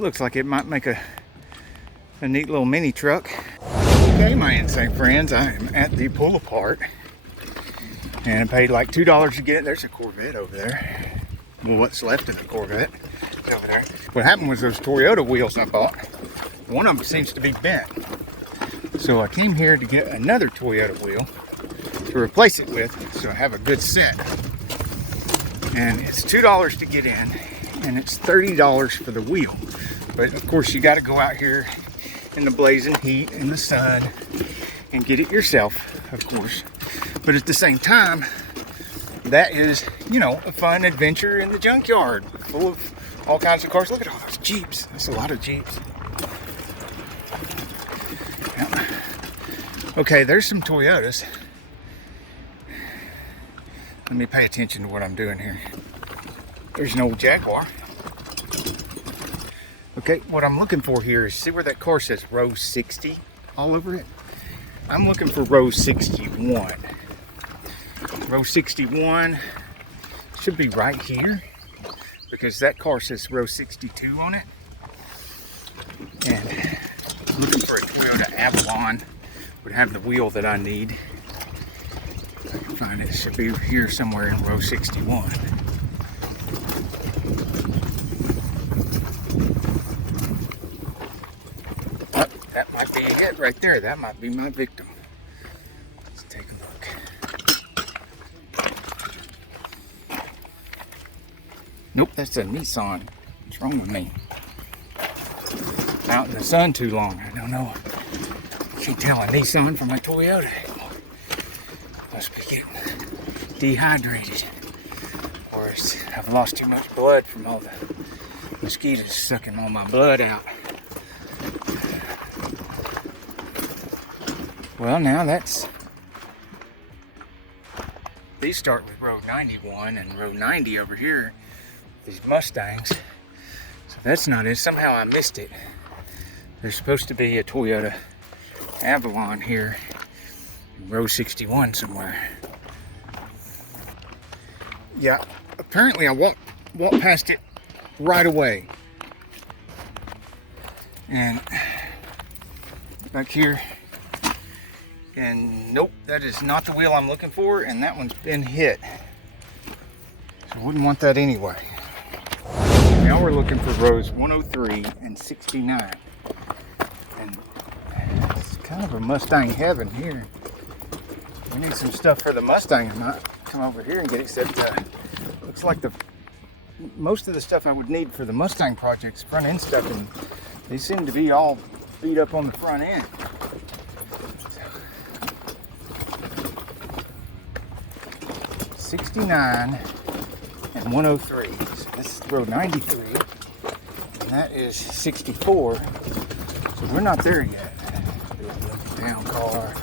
It looks like it might make a neat little mini truck. Okay, my insane friends, I am at the pull apart. And I paid like $2 to get it. There's a Corvette over there. Well, what's left of the Corvette is over there. What happened was those Toyota wheels I bought, one of them seems to be bent. So I came here to get another Toyota wheel to replace it with, so I have a good set. And it's $2 to get in, and it's $30 for the wheel. But of course you got to go out here in the blazing heat in the sun and get it yourself, of course. But at the same time, that is, you know, a fun adventure in the junkyard full of all kinds of cars. Look at all those Jeeps. That's a lot of Jeeps. Yeah. Okay, there's some Toyotas. Let me pay attention to what I'm doing here. There's an old Jaguar. Okay, what I'm looking for here is, see where that car says row 60 all over it? I'm looking for row 61. Row 61 should be right here because that car says row 62 on it. And looking for a Toyota Avalon would have the wheel that I need. If I can find it, it should be here somewhere in row 61. Oh, that might be it right there. That might be my victim. Let's take a look. Nope, that's a Nissan. What's wrong with me? Out in the sun too long. I don't know. Can't tell a Nissan from a Toyota. Must be getting dehydrated. Or I've lost too much blood from all the mosquitoes sucking all my blood out. Well, now that's... These start with row 91 and row 90 over here. These Mustangs. So that's not it. Somehow I missed it. There's supposed to be a Toyota Avalon here in row 61 somewhere. Yeah, apparently I walked past it right away. And back here, and nope, that is not the wheel I'm looking for, and that one's been hit. So I wouldn't want that anyway. Now we're looking for rows 103 and 69. And it's kind of a Mustang heaven here. We need some stuff for the Mustang and not come over here and get it, except looks like most of the stuff I would need for the Mustang project's front end stuff, and they seem to be all beat up on the front end. 69 and 103. So this is row 93, and that is 64. So we're not there yet. Down car.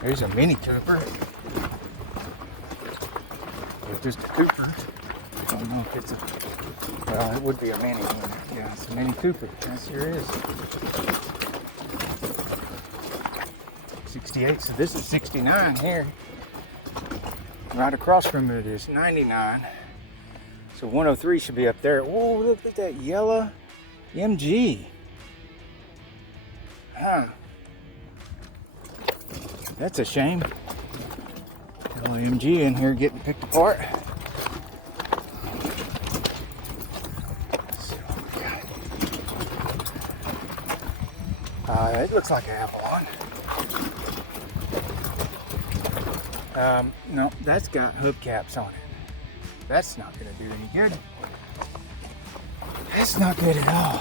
There's a Mini Cooper. It's just a Cooper. I don't know if it's a... Well, it would be a Mini one. Yeah, it's a Mini Cooper. Yes, here it is. 68. So this is 69 here. Right across from it is 99. So 103 should be up there. Whoa, look at that yellow MG. Huh. That's a shame. Little MG in here getting picked apart. It looks like an Avalon. No, that's got hubcaps on it. That's not going to do any good. That's not good at all.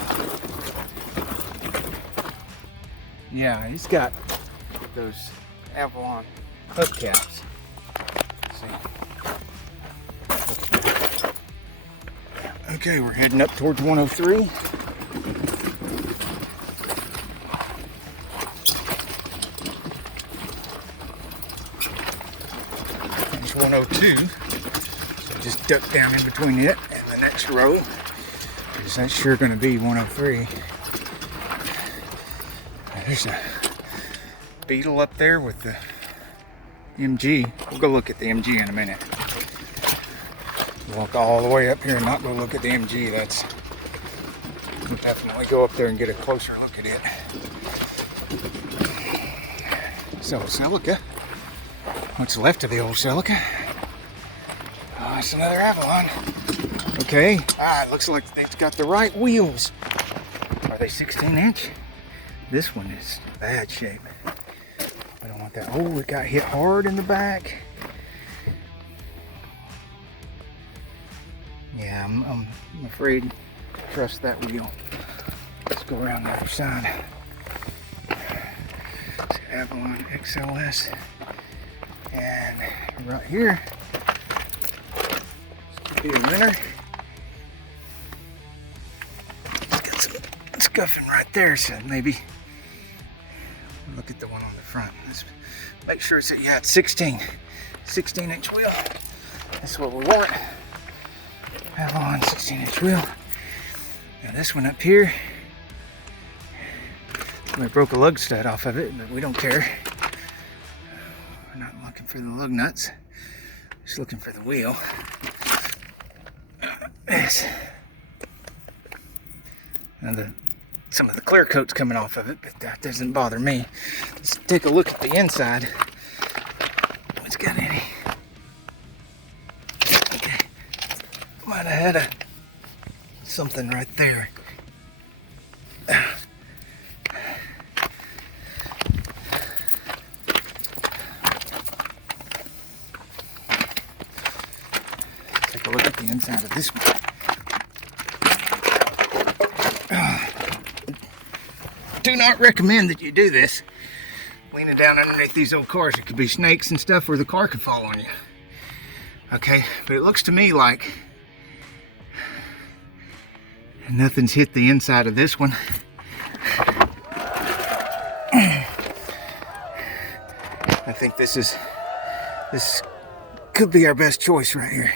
Yeah, it's got those Avalon hubcaps. Okay, we're heading up towards 103. There's 102. So just duck down in between it and the next row. because that's sure going to be 103. There's a Beetle up there with the MG. We'll go look at the MG in a minute. Walk all the way up here and not go look at the MG. We'll definitely go up there and get a closer look at it. So Celica. What's left of the old Celica? Oh, it's another Avalon. Okay. It looks like they've got the right wheels. Are they 16-inch? This one is bad shape. I don't want that. Oh, it got hit hard in the back. Yeah, I'm afraid to trust that wheel. Let's go around the other side. It's Avalon XLS. And right here, this could be a winner. It's got some scuffing right there, so maybe look at the one on the front. Let's make sure it's 16-inch wheel. That's what we want. Avalon 16-inch wheel. Now this one up here, I broke a lug stud off of it, but we don't care. We're not looking for the lug nuts, just looking for the wheel. Yes. Now some of the clear coat's coming off of it, but that doesn't bother me. Let's take a look at the inside. What's got any? Okay, might have had something right there. Take a look at the inside of this one. Do not recommend that you do this. Leaning down underneath these old cars, it could be snakes and stuff where the car could fall on you. Okay, but it looks to me like nothing's hit the inside of this one. I think this could be our best choice right here.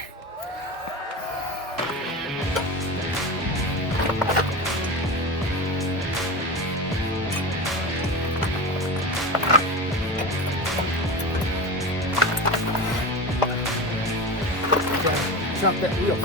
Drop that wheel.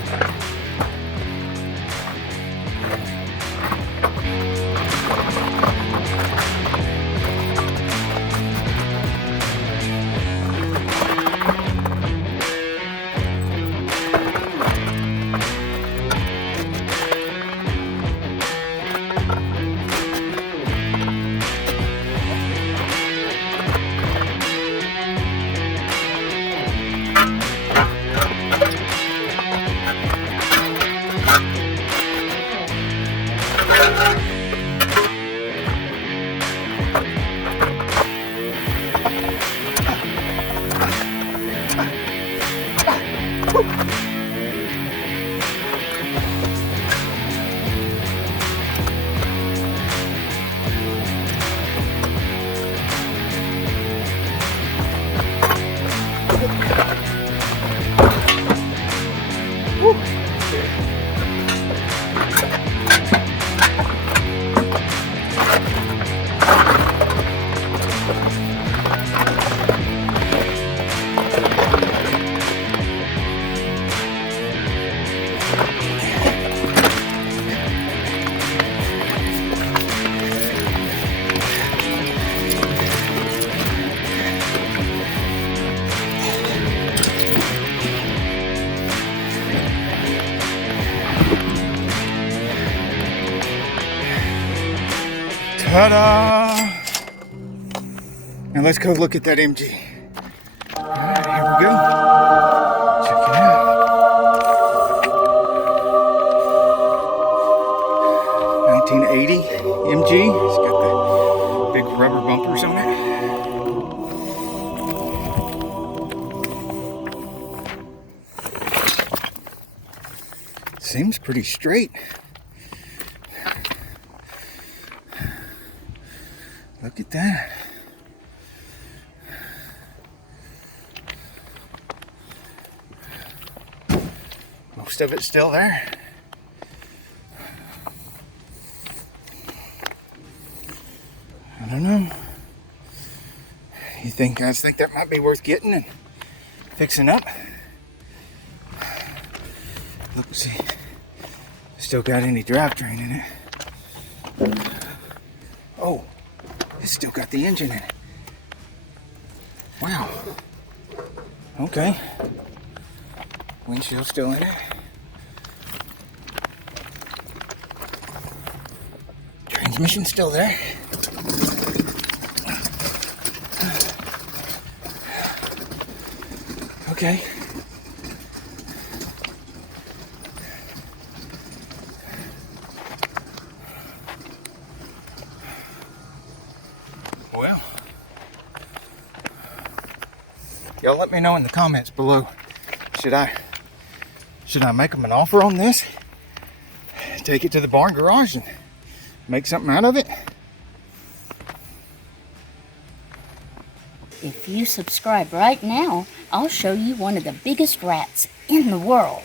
Ta-da! Now let's go look at that MG. Alright, here we go. Check it out. 1980 MG. It's got the big rubber bumpers on it. Seems pretty straight. Look at that. Most of it's still there. don't know. You guys think that might be worth getting and fixing up? Look, see, still got any drivetrain in it. Oh, it's still got the engine in it. Wow. Okay. Windshield still in it. Transmission still there. Okay. Well, y'all let me know in the comments below. Should I make them an offer on this? Take it to the barn garage and make something out of it? If you subscribe right now, I'll show you one of the biggest rats in the world.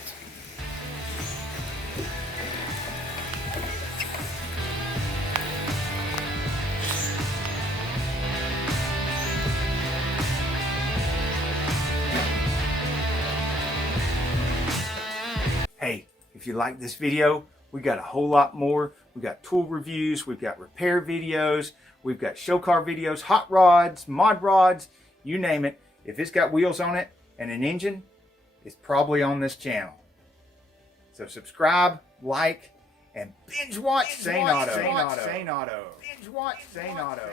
Hey, if you like this video, we got a whole lot more. We got tool reviews, we've got repair videos, we've got show car videos, hot rods, mod rods, you name it. If it's got wheels on it and an engine, it's probably on this channel. So subscribe, like, and binge watch Saneauto. Binge watch Saneauto.